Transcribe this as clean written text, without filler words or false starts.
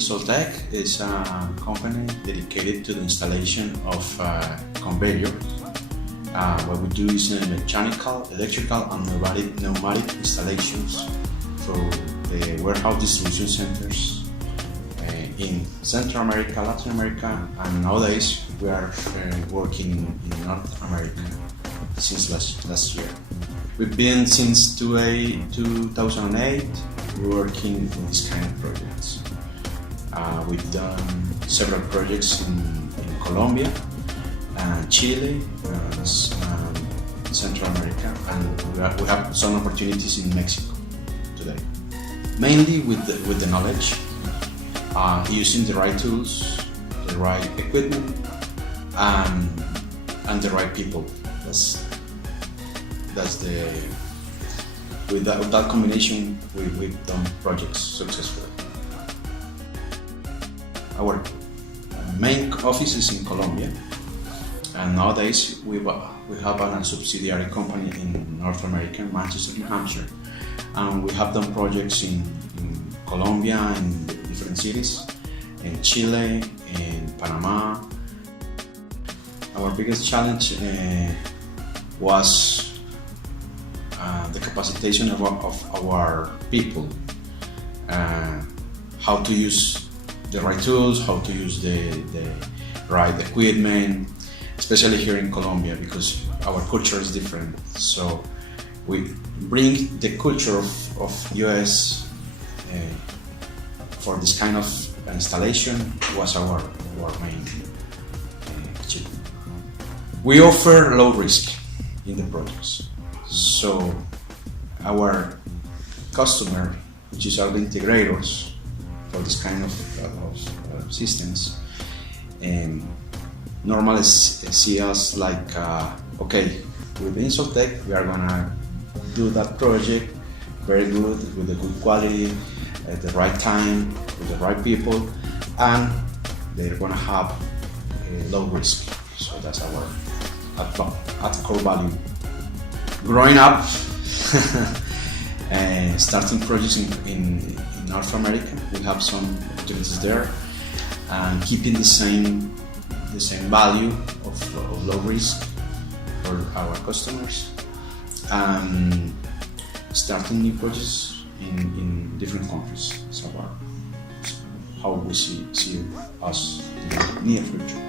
Insoltech is a company dedicated to the installation of conveyor. What we do is mechanical, electrical, and pneumatic installations for the warehouse distribution centers in Central America, Latin America, and nowadays we are working in North America since last year. We've been since 2008 working in this kind of projects. We've done several projects in Colombia, Chile, Central America, and we have some opportunities in Mexico today. Mainly with the knowledge, using the right tools, the right equipment, and the right people. With that combination, we've done projects successfully. Our main office is in Colombia, and nowadays we have a subsidiary company in North America, Manchester, New Hampshire, and we have done projects in Colombia, in different cities, in Chile, in Panama. Our biggest challenge was the capacitation of our people, how to use the right tools, how to use the right equipment, especially here in Colombia, because our culture is different. So we bring the culture of US for this kind of installation was our main achievement. We offer low risk in the projects. So our customer, which is our integrators for this kind of systems, normally see us like, okay, with Insoltech we are gonna do that project very good, with a good quality, at the right time, with the right people, and they're gonna have a low risk. So that's our at core value. Growing up, starting projects in North America, we have some opportunities there, and keeping the same value of low risk for our customers, and starting new projects in different countries. So how we see us in the near future.